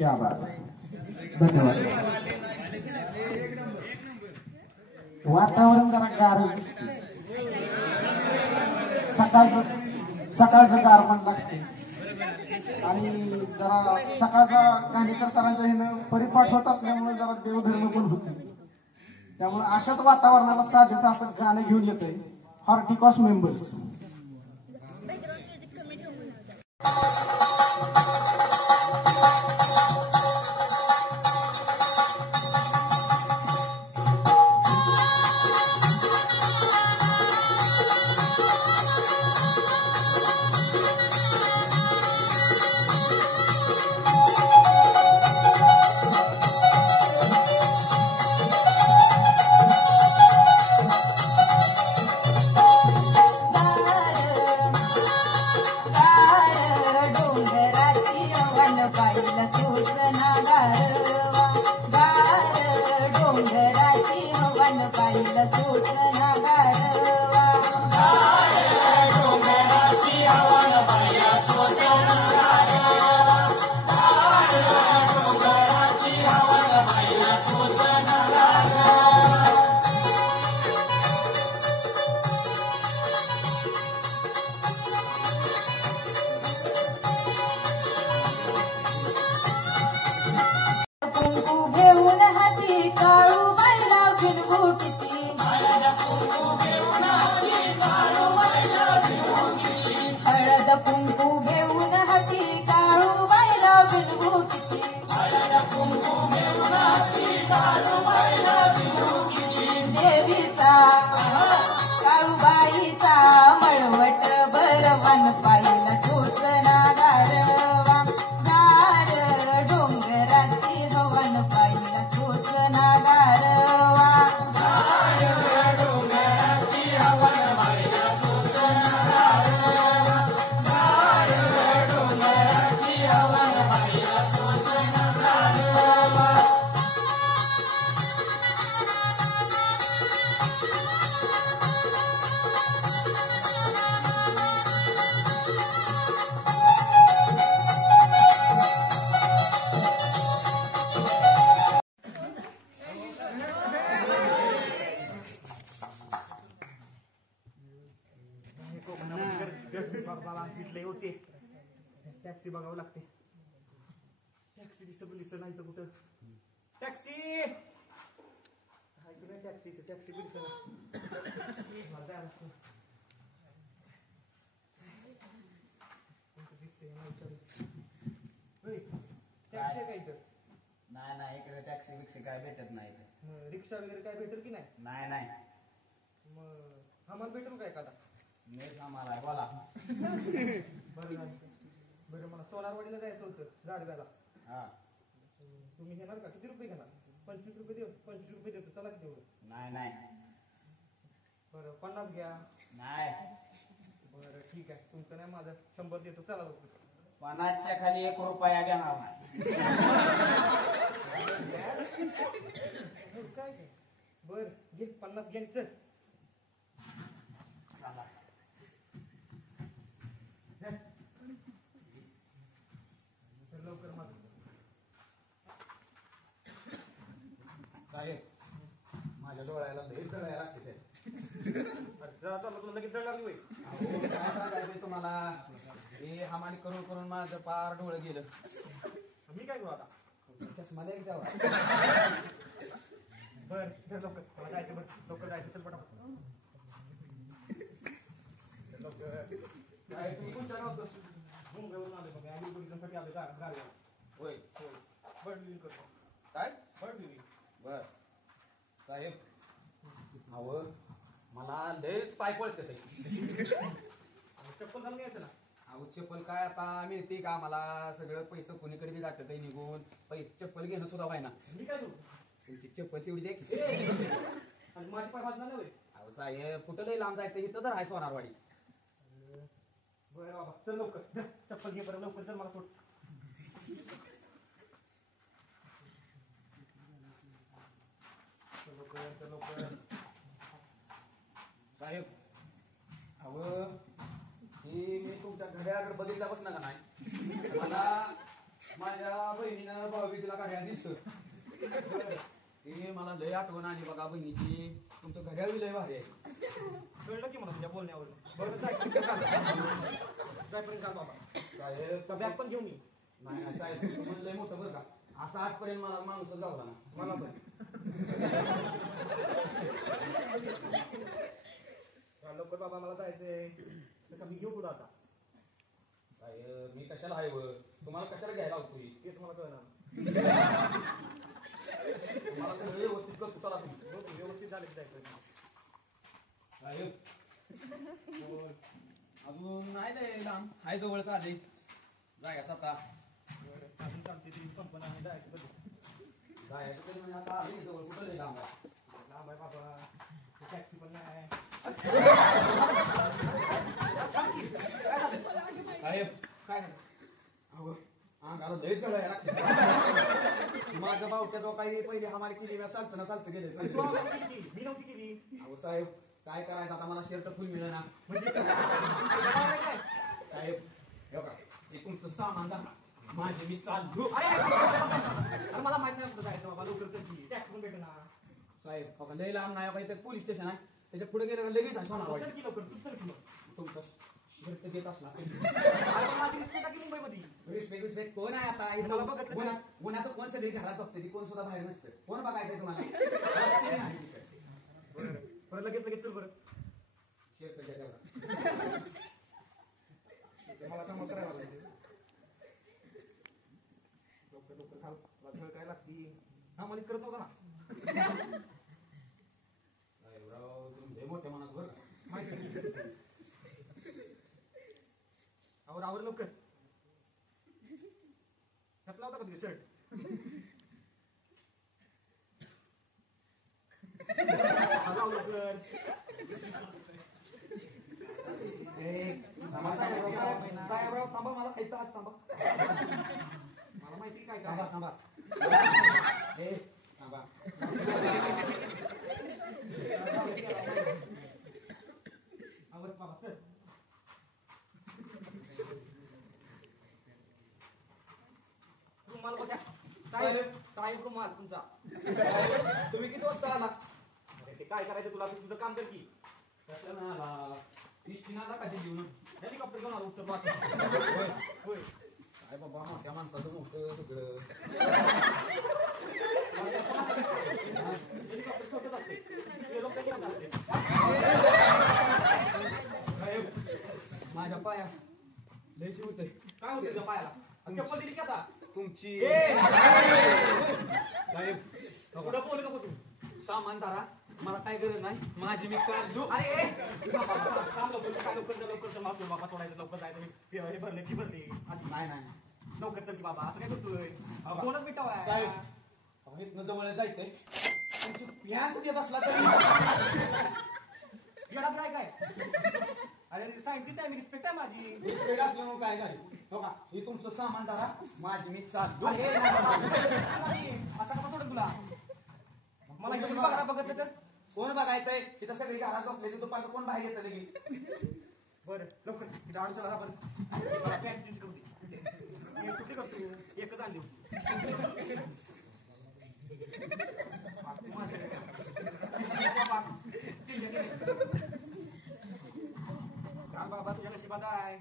क्या बात आहे. धन्यवाद. वातावरण जरा गारच दिसते. सकाळचं गारमण लागते आणि जरा सकाळचा गाणेकर सरांच्या हिनं परिपाठ होत असल्यामुळे जरा देवधर्म पण होते. त्यामुळे अशाच वातावरणाला साजेसं असं गाणं घेऊन येतंय हॉर्टिकॉस मेंबर्स. टॅक्सी बघावं लागते. टॅक्सी दिसत नाही तर कुठं टॅक्सी टॅक्सी टॅक्सी दिसत नाही नाही इकडे टॅक्सी बिक्सी काय भेटत नाही. रिक्षा वगैरे काय भेटेल की नाही? नाही नाही. मग आम्हाला भेटेल काय एखादा? मीच आम्हाला बोला. बरं मला सोनारवाडीला जायचं होतं गाडव्याला. हा तुम्ही घेणार का? किती रुपये घेणार? 25 रुपये देऊ. 25 रुपये देतो. चला की तेवढं. नाही नाही. बरं 50 घ्या. नाही. बरं ठीक आहे. तुमचं नाही माझं 100 देतो. चला बघ. 50च्या खाली 1 रुपया घेणार नाही. काय बर घे 50 घ्यायचं. लवकर माझं साहेब माझ्या डोळ्याला लई जळायला लागते. तुला लगेच जळ लागली. काय सांगायचं तुम्हाला, हे हमाली करून करून माझं पार डोळं गेलं. मी काय करू आता? चष्मा द्या जावा. बर लवकर मला जायचं. बरं लवकर जायचं. चल पटापट लवकर. काय तुम्ही कोणत्या गावचं? मुंबईवरून आले बघा. आम्ही पोलिसांसाठी आले गाडीवर. होय बडलिंग करतो. काय? बडलिंग. बर साहेब अहो मला लयच पाय पळते. चप्पल घालून यायचं ना. अहो चप्पल काय आता मिळते का आम्हाला? सगळं पैसे कोणीकडे बी जातं निघून. पैसे चप्पल घेणं सुद्धा व्हाय ना. मी काय करू? तुमची चप्पल तेवढी द्या की. आणि माझी पाय वाजणार नाही. अहो साहेब कुठं लई लांब जायचं? इथं तर आहे सोनारवाडी. बरं बाबा चल लवकर. चप्पल घे बरं लवकर. चल मला सोड. लवकर साहेब अहो ही मी तुमच्या घड्याळाकडे बघितल्यापासून का नाही मला माझ्या बहिणीनं भाऊबीजेला घड्याळ दिसत ते मला लय आठवण आली बघा बहिणीची. तुमचं घड्याळ लय भारी आहे. कळलं की मला तुझ्या बोलण्यावर. बरं जायपर्यंत जा बाबा. साहेब बॅग पण घेऊन ये. नाही नाही साहेब तुमचं लय मोठं बरं का. असं आजपर्यंत मला माणूस गावला ना. मला पण लवकर बाबा मला जायचंय. मी घेऊ कुठं आता. साहेब मी कशाला आहे व तुम्हाला कशाला घ्यायला होतोय तेच मला कळणार. तुम्हाला सगळं व्यवस्थित करतो चला तुम्ही. व्यवस्थित झाले जायचं. साहेब अजून नाही लय लांब हाय जवळच आले जायचं आता. अजून चालते ती संपन्न आणि जायचं कधी. जायचं तरी म्हणजे आता आले जवळ कुठं लय लांब आहे. लांब आहे बाबा. टॅक्सी पण नाही. साहेब काय नाही. अहो अंगाला लय चढायला लागते. माझा भाऊ त्या जो काही पहिले हमारी केली चालतं गेले. तू आम्हाला किती केली? मी नव्हती केली. अहो साहेब काय करायचं आता मला शर्ट फुल मिळेल ना. साहेब हे बघा हे तुमचं सामान दाखवा. माझे मी चाललो. अरे मला माहित नाही कुठं जायचं बाबा. लवकर कधी टॅक्सी पण भेटणार. साहेब बघा लय लांब नाही काही तर पोलीस स्टेशन आहे त्याच्या पुढे गेलं का लगेच होणार. चल की लवकर. तू चल की मग. तुमचं शर्ट देत असला अरे माझी रिस्पेक्ट आहे की मुंबईमध्ये. रिस्पेक्ट कोण आहे आता मला बघत नाही. गुन्ह्याचं कोण सगळी घरात बघते ती कोण सुद्धा बाहेर नसतं. कोण बघायचंय तुम्हाला नाही बरं लगेच चल बरं. शर्ट द्या तेवढा. मला काम करायला लागेल. लवकर खाल. मला झळ काय लागती. हा मलाच करत नव्हता ना. साहेबराव तुम्ही लय मोठ्या मनात बरं का. माहिती आवर लवकर. घातला होता का तुझी शर्ट? लवकर. साहेबराव थांबा मला खायचं हात थांबा. मला माहिती काय थांबा काय. थांबा थांबा. आवर बाबा चल. रुमाल बघा. साहेब रुमाल तुमचा. तुम्ही किती वाजता आला. अरे ते काय करायचं तुला. तुझं काम कर की. कशाला आला इष्टीनाला का जीवन हेलिकॉप्टर घेऊन आलो उत्तर भारत. होय काय बाबा मोठ्या माणसाचं मोठं सगळं. हेलिकॉप्टर छोटच असते. ते लोक काही असते. माझ्या पाया लयची होतंय. काय होतं तुझ्या पायाला. चप्पल दिली की आता. तुमची ए! साहेब पुढं बोलू नको तू. सामान धरा मला काय गरज नाही माझी मी चाललो. अरे काम लवकर मागतो बाबा सोडायचं. लवकर जायचं. हे भरले की भरले. नाही नाही लवकर चल की बाबा. असं काय करतोय. कोणच मिटावा साहेब इथनं जवळ जायचंय. तुमची पॅन्ट देत असला तरी येणार काय काय. अरे सायंटिस्ट आहे मी. रिस्पेक्ट आहे माझी. रिस्पेक्ट असल्यामुळे काय झाली हो का. हे तुमचं सामान धरा माझी मी चाललो. आता कसा सोडत तुला. मला इकडे बघा बघितलं तर. कोण बघायचंय तिथं सगळी घरात झोपलेली दुपारचं कोण बाहेर येतं लगे. बरं लवकर तिथे अडचण आला पण पॅन्ट चेंज करू दे. कुठे करतो. एकच आणली बाबा तुझ्या नशिबात आहे.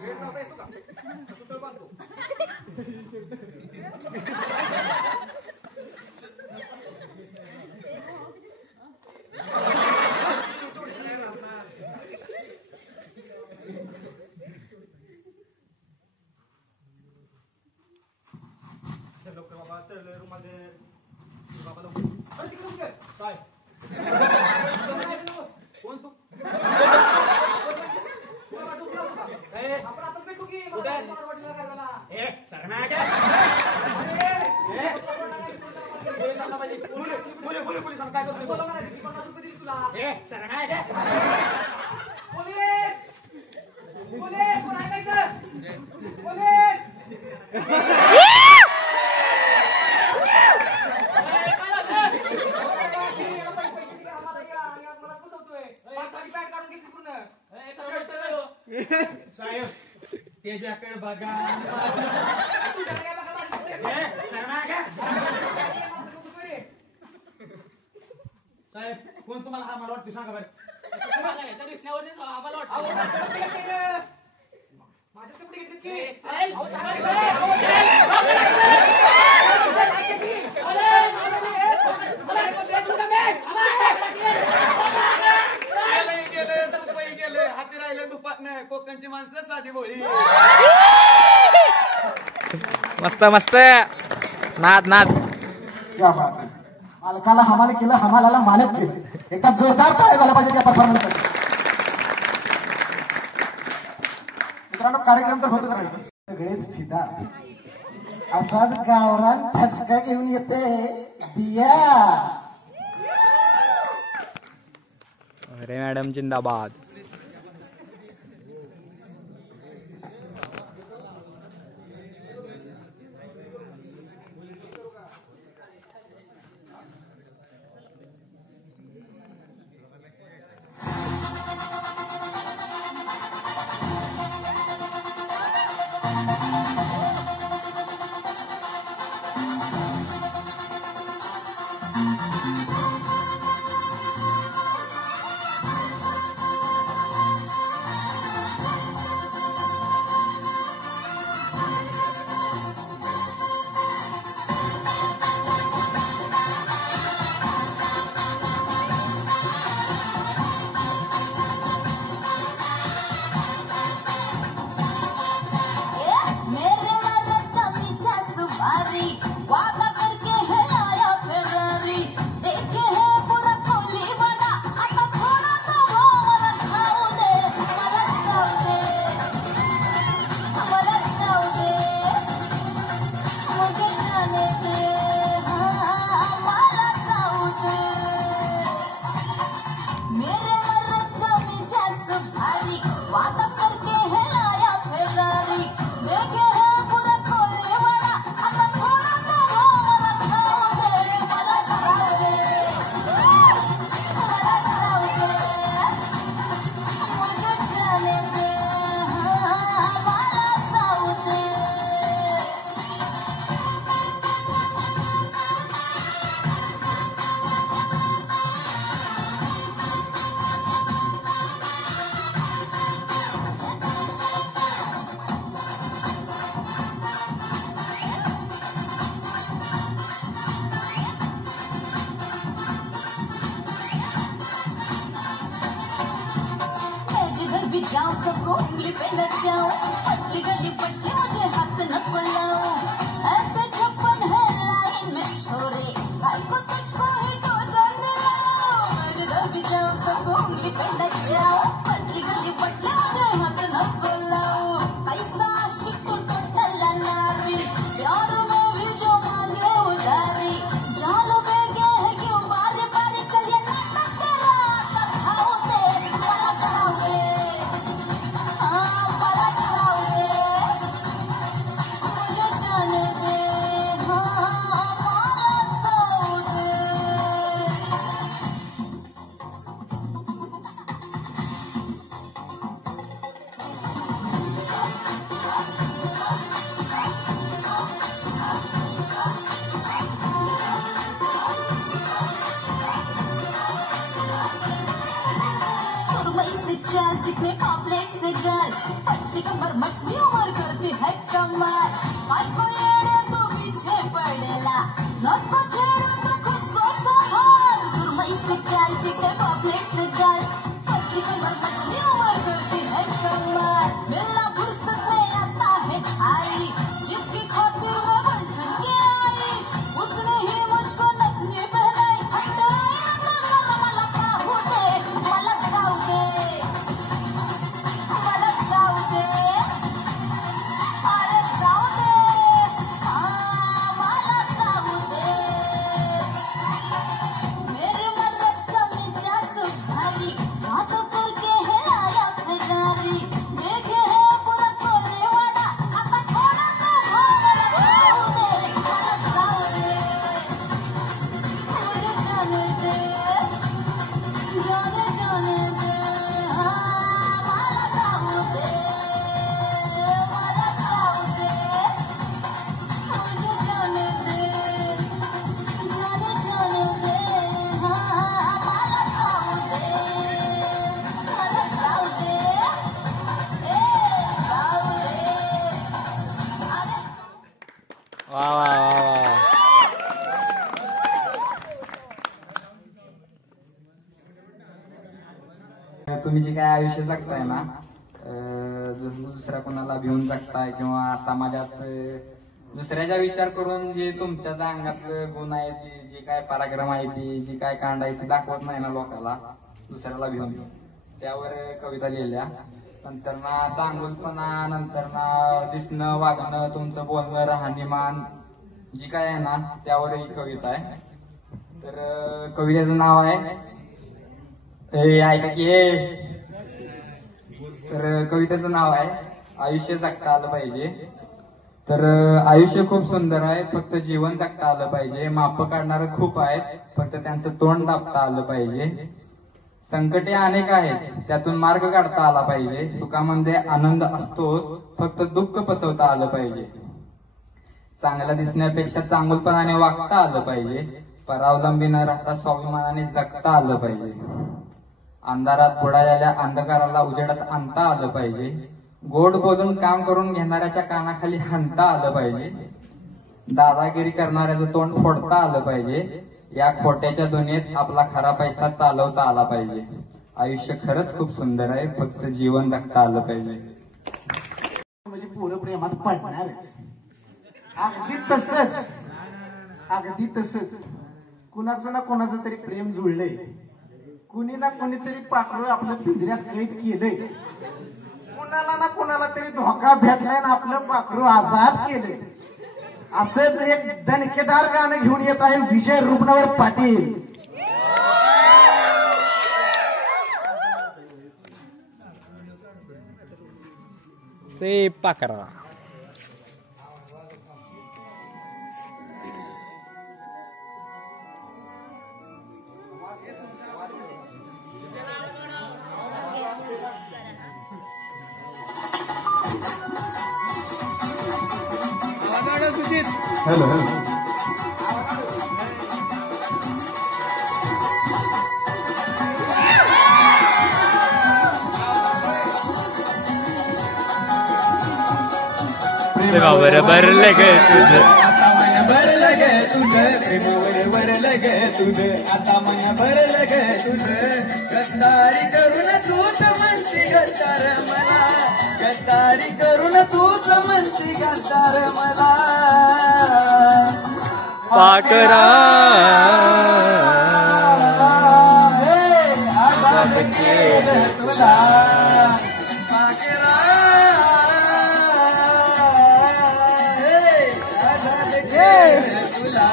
वेळ लावता येतो का. सुतळ बांधतो. लवकर बाबा चल रूममध्ये. बाबा लवकर. अरे तिकडे उठे. काय कोण तू. आपण आता भेटू की. पोलिसांना काय करतो. पोलीस त्याच्याकडे बघा साहेब कोण तुम्हाला हा मला वाटतं सांगा बरं गेले हाती राहिले दुपात नाही कोकणची माणसं साधी बोळी मस्त मस्त नाद नाद क्या बात आहे. मालकाला हमाल केलं हमालाला मालक केलं एका जोरदार टाळ्या झाला पाहिजे त्या परफॉर्मन्स मित्रांनो कार्यक्रम तर होतच राहील सगळेच फिदा असाच गावरान ठसका घेऊन येते दिया अरे मॅडम जिंदाबाद जाऊं सबको उंगली पे न जाऊं पतली गली पतली मुझे हाथ न बुलाऊं ऐसे छप्पन है लाइन में छोरे भाई को तुझको ही तो जान दिलाऊं जिधर भी जाऊं सबको उंगली पे न जाऊं पतली गली पतली मुझे हाथ न बुलाऊं ऐसा आशिक को टोटला नारी प्यार में भी जो मांगे उधारी जालो बेगे है क्यों बारे बारे चलिए नाटक तेरा खाओ दे वाला खाओ दे जितने पॉपलेट से गाल पत्ती कमर मछली उमर करती है कमाल भाई को येड़े तो पीछे पड़ेला नौत को छेड़ो तो खुद को संभाल सुरमई से चाल जितने पॉपलेट से गाल पत्ती कमर मछली उमर करती है कमाल मिलना फुर्सत में आता है खाली जिसकी खातिर मैं बंधन के आई उसने ही मुझको नथनी पहनाई हटाई मला काहू दे मला खाऊ दे मेरे मर्द का मिजाज भारी वा वा वा वा. तुम्ही जे काय आयुष्य जगताय ना, दुसऱ्या कोणाला भिवून जगताय किंवा समाजात दुसऱ्याचा विचार करून जे तुमच्या अंगातलं गुण आहे, जे काय पराक्रम आहे, ती जी काय कांड आहे ती दाखवत नाही ना लोकांना, दुसऱ्याला भिवून, त्यावर कविता लिहिल्या. नंतर ना चांगुलपणा, नंतर ना दिसणं, वागणं, तुमचं बोलणं, राहणीमान जी काय आहे ना त्यावर ही कविता आहे. तर कवितेचं नाव आहे ऐका की तर कवितेचं नाव आहे आयुष्य जगता आलं पाहिजे. तर आयुष्य खूप सुंदर आहे, फक्त जीवन जगता आलं पाहिजे. माप काढणारं खूप आहेत, फक्त त्यांचं तोंड दाबता आलं पाहिजे. संकटे अनेक आहेत, त्यातून मार्ग काढता आला पाहिजे. सुखामध्ये आनंद असतोच, फक्त दुःख पचवता आलं पाहिजे. चांगलं दिसण्यापेक्षा चांगुलपणाने वागता आलं पाहिजे. परावलंबी न राहता स्वाभिमानाने जगता आलं पाहिजे. अंधारात बुडालेल्या अंधकाराला उजेडात आणता आलं पाहिजे. गोड बोलून काम करून घेणाऱ्याच्या कानाखाली हाणता आलं पाहिजे. दादागिरी करणाऱ्याचं तोंड फोडता आलं पाहिजे. या खोट्याच्या दुनियेत आपला खरा पैसा चालवता आला पाहिजे. आयुष्य खरंच खूप सुंदर आहे, फक्त जीवन जगता आलं पाहिजे. म्हणजे पोरं प्रेमात पडणारच. अगदी तसंच कुणाचं ना कुणाचं तरी प्रेम जुळलंय, कुणी ना कोणीतरी पाखरं आपलं पिंजऱ्यात कैद केलंय, कुणाला ना कुणाला तरी धोका भेटलाय ना आपलं पाखरू आजाद केलंय. असंच एक दणकेदार गाणं घेऊन येत आहे विजय रुग्णवर पाटील. से पाकरा. हॅलो प्रेमावर भरलं ग तुझं, आता मन भरलं ग तुझं, प्रेमावर भरलं ग तुझं, आता मन भरलं ग तुझं. गद्दारी करून तूच म्हणती गद्दार मला, गद्दारी करून तूच म्हणती गद्दार मला. पाकरा आजाद केलं तुला, पाकरा आजाद केलं तुला.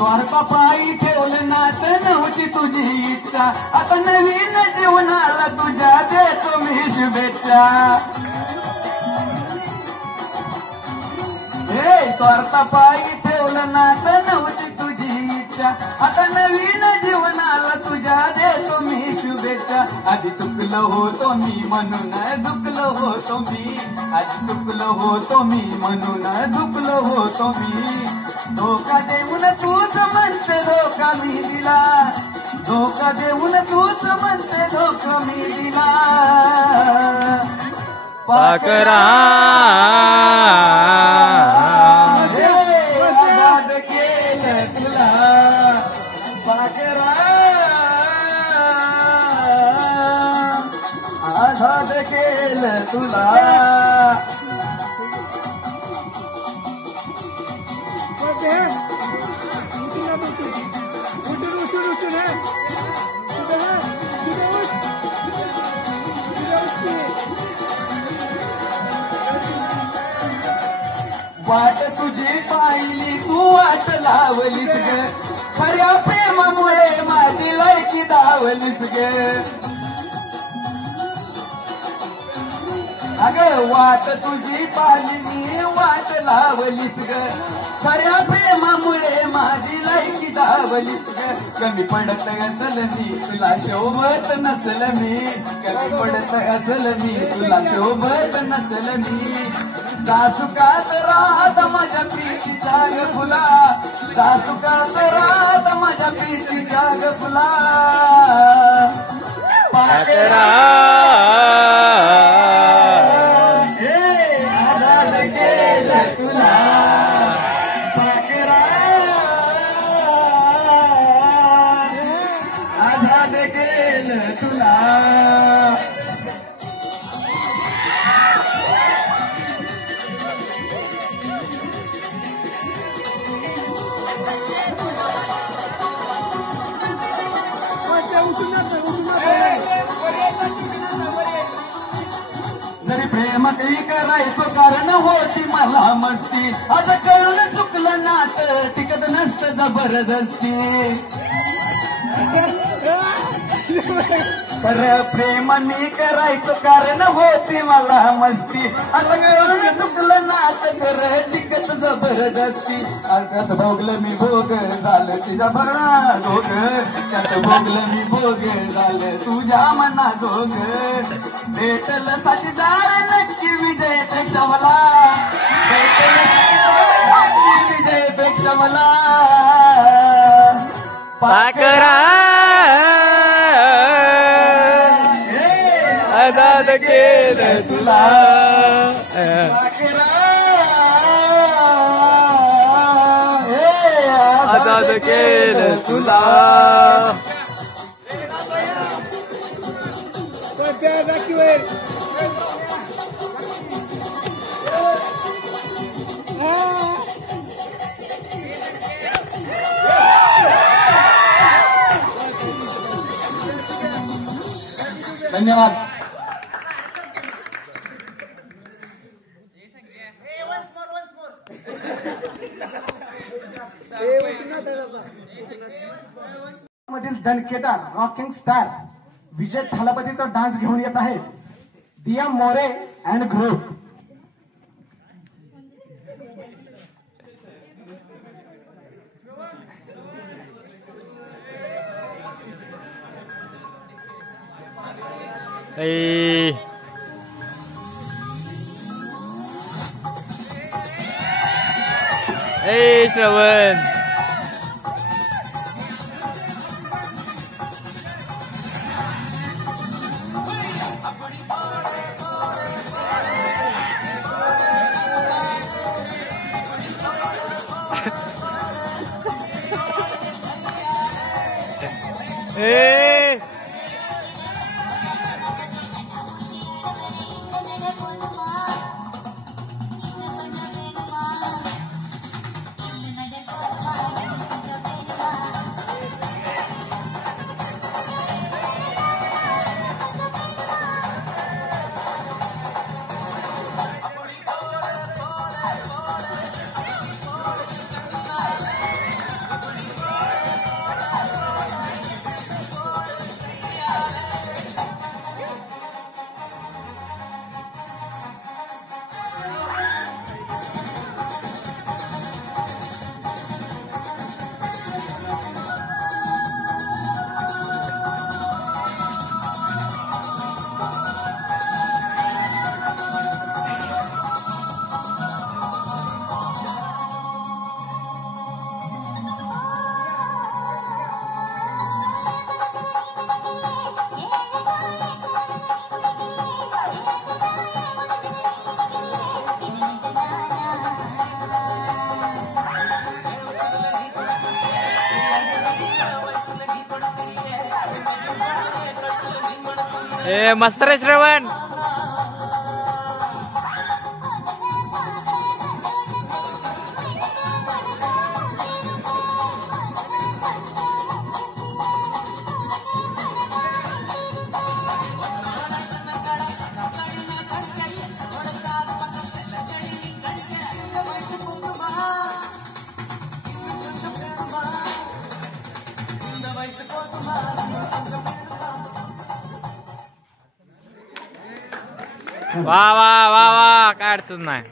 स्वार्थापायी ठेवलं नात नव्हती तुझी इच्छा, आता नवीन जीवनाला तुझ्या देतो मी शुभेच्छा. हे स्वार्थापायी ठेवलं नात नव्हती तुझी इच्छा, आता नवीन जीवनाला तुझ्या देतो मी शुभेच्छा. आधी चुकलो होतो मी म्हणून झुकलो होतो मी, आधी चुकलो होतो मी म्हणून झुकलो होतो मी. धोका देऊन तूच म्हणते धोका मी दिला, धोका देऊन तूच म्हणते धोका मी दिला. पाकरा आजाद केलं तुला, पाकरा आजाद केलं तुला. वाट तुझी पाहिली तू वाट लावलीस ग, खऱ्या प्रेमामुळे माझी लायकी दावलीस ग. अगं वाट तुझी पाहिली मी वाट लावलीस ग खऱ्या प्रेमामुळे माझी लायकी दावलीस ग कमी पडत असल मी तुला शोभत नसल मी कमी पडत असल मी तुला शोभत नसल मी सासुकात राहत माझ्या प्रीतीच्या ग फुला सासुकात राहत माझ्या प्रीतीच्या ग फुला पाकरा जरी प्रेम काही करायचं कारण होती मला मस्ती आज कळून चुकलं नात टिकत नसतं जबरदस्ती खरं प्रेम मी करायचं कारण होती मला मस्ती आज कळून चुकलं नात खरं टिकत जबरदस्ती त्यात भोगलं मी भोग झालं तुझ्या भरणा जोग त्यात भोगलं मी भोग झालं तुझ्या मना जोग भेटल साथीदार नक्की विजयपेक्षा मला विजयपेक्षा मला पाकरा आजाद केलं तुला आजाद केलं तुला धन्यवाद. मधील दणकेदार रॉकिंग स्टार विजय थालापतीचा डान्स घेऊन येत आहेत दिया मोरे अँड ग्रुप. ए श्रवण ए मस्त रे श्रवण. वा वा वा वा, काय अडचण नाही.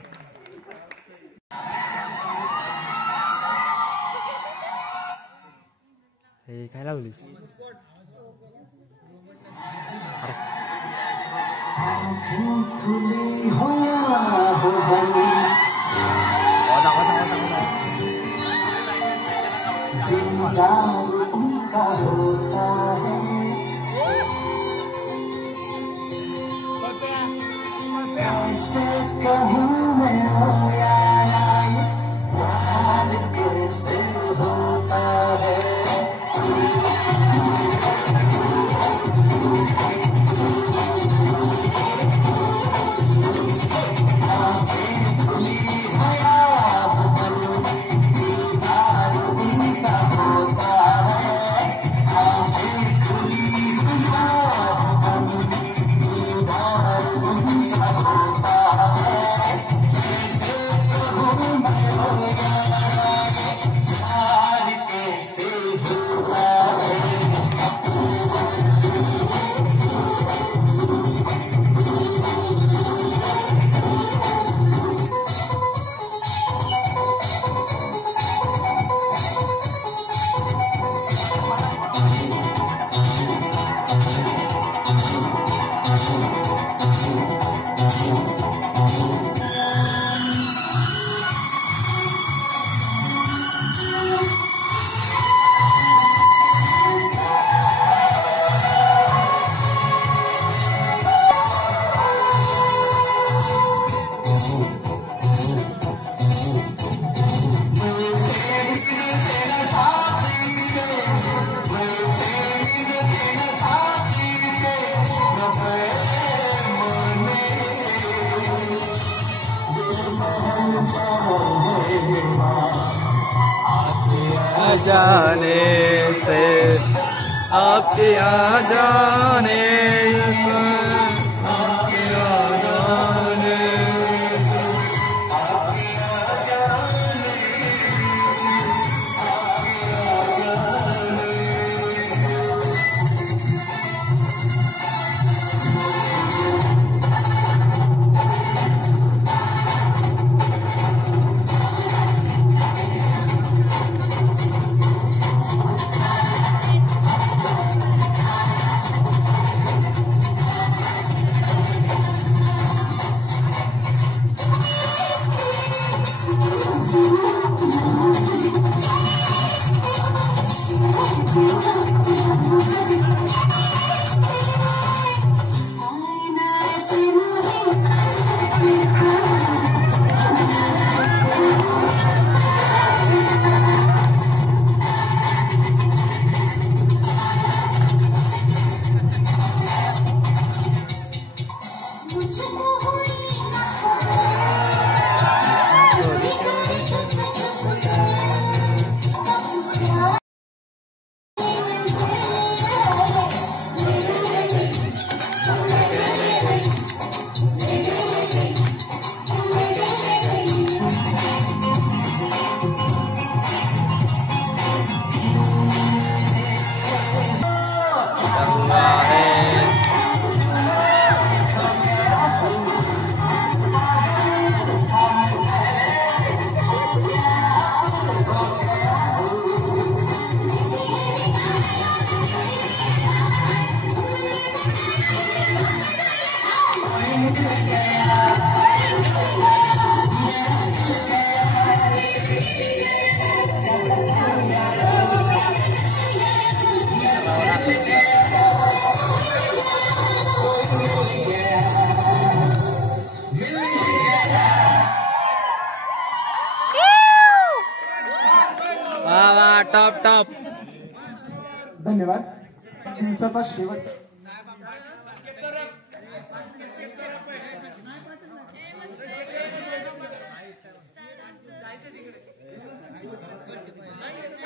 हे काय लावलीस? उनका होता है कैसे कहूँ मैं प्यार कैसे होता है. जाने से आपके आ जाने से, आपके आ जाने से, आपके आ जाने से, आपके आ जाने टॉप टॉप. धन्यवाद. दिवसाचा शेवट.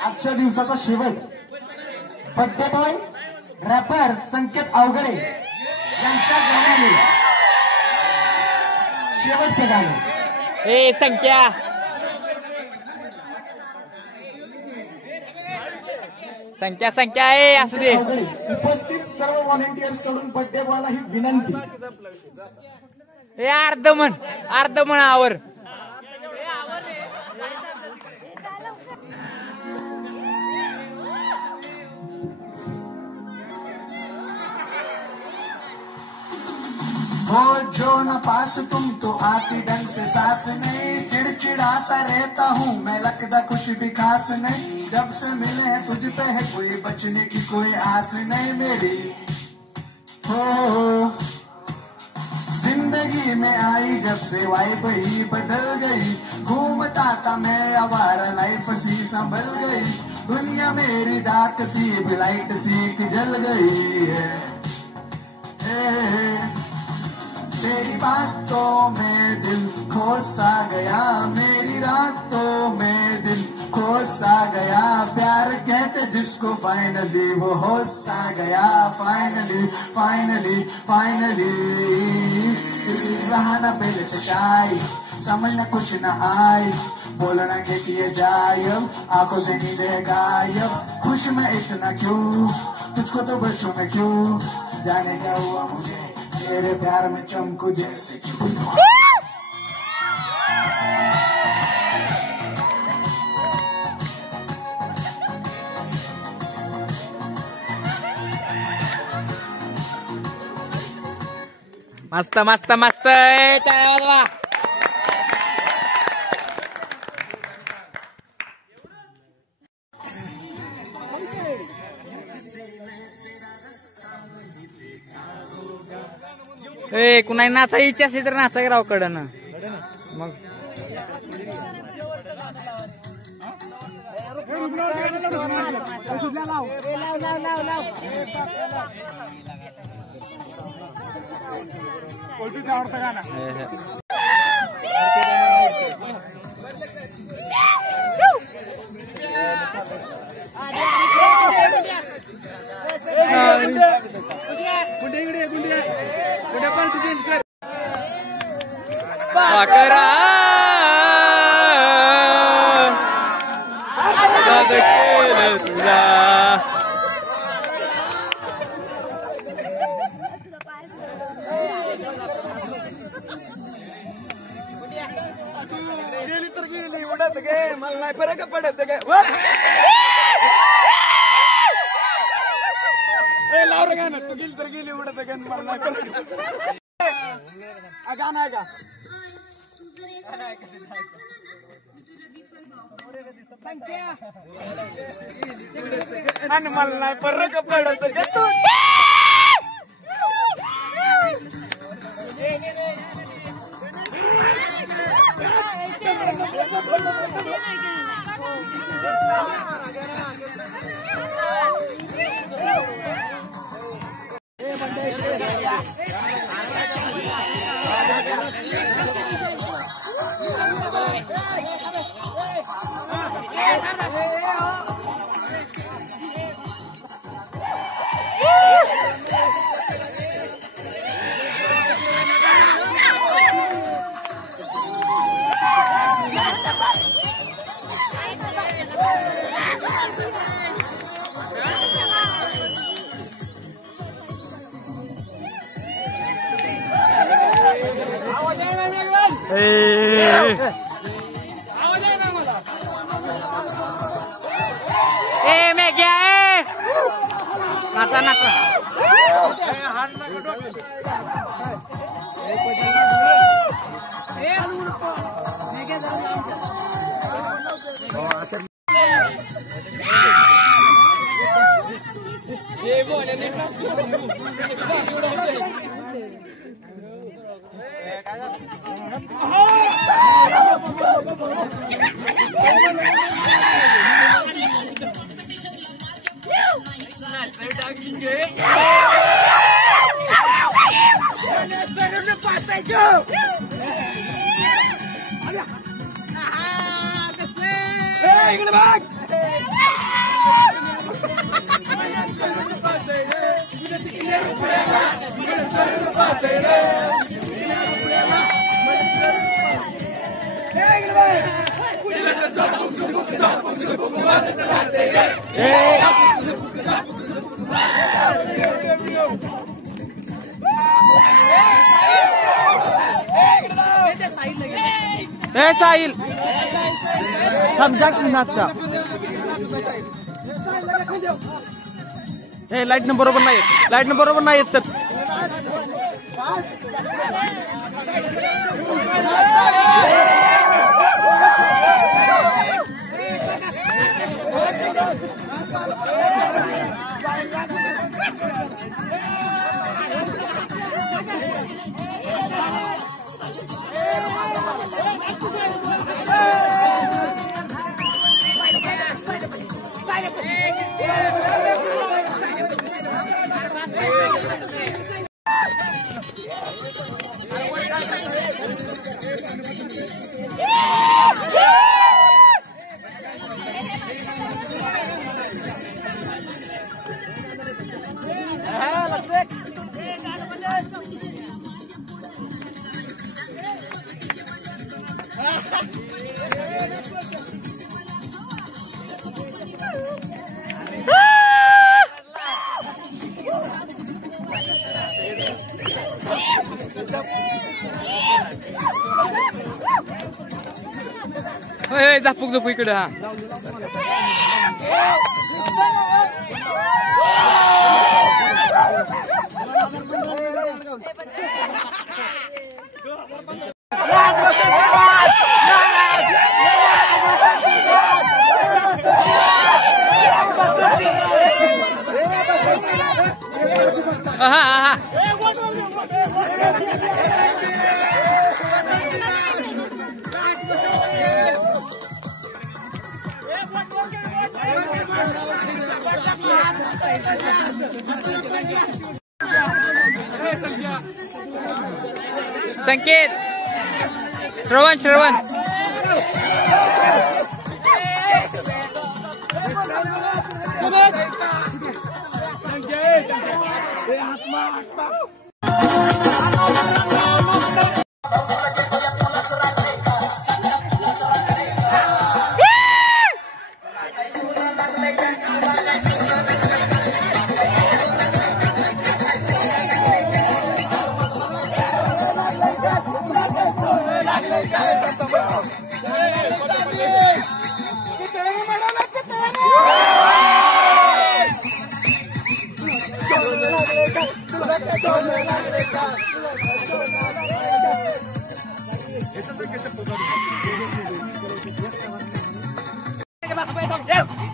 आजच्या दिवसाचा शेवट बर्थडे बॉय रॅपर संकेत अवघडे यांच्या गाण्याने शेवटचं गाणं. ए संख्या संख्या संख्या आहे असू दे. उपस्थित सर्व व्हॉलेंटियर्स कडून बर्थडे बॉयला ही विनंती. हे अर्ध म्हण आवर. हो जो न पास तुम तो आती ढंग से सास नहीं, चिड़चिड़ाता रहता हूँ मैं, लगता कुछ भी खास नहीं, जब से मिले हैं तुझ पे है कोई बचने की कोई आस नहीं मेरी. हो जिंदगी में आई जब से वाइब ही बदल गई, घूमता था मैं आवारा लाइफ सी संभल गई, दुनिया मेरी डार्क सी लाइट सी जल गई है. तेरी बातों में दिल खो सा गया, मेरी रातों में दिल खो सा गया, प्यार कहते जिसको फाइनली वो हो सा गया, फाइनली फाइनली फाइनली. रहा ना पहले से शाय, समझना कुछ न आई, बोलना के किए जाए, आंखों से नींदें गायब, खुश मैं इतना क्यों, तुझको तो बच्चों में क्यों, जाने क्या हुआ मुझे तेरे प्यार में चमकू जैसे चूड़. मस्त मस्त मस्त. टाळ्या वाजवा. ए कुणाही नाचायची इच्छा असली तर नाचाय राव कडनं मग. पाकरा तुझा गेली तर गेली उडत गे, मला नाही फरक पडत गे. लावर गाणं तू गेली तर गेली उडत गे, मला नाही फरक. गाणं आहे का? आणि मला नाही फरक पडत गे तू. ए मैं क्या है नाचा नाचा. ए साहिल समजा नाचचा ए लाईट न बरोबर नाही लाईट न बरोबर नाही येत तर झापूक झोपू इकडे हा संकेत श्रवण श्रवण Get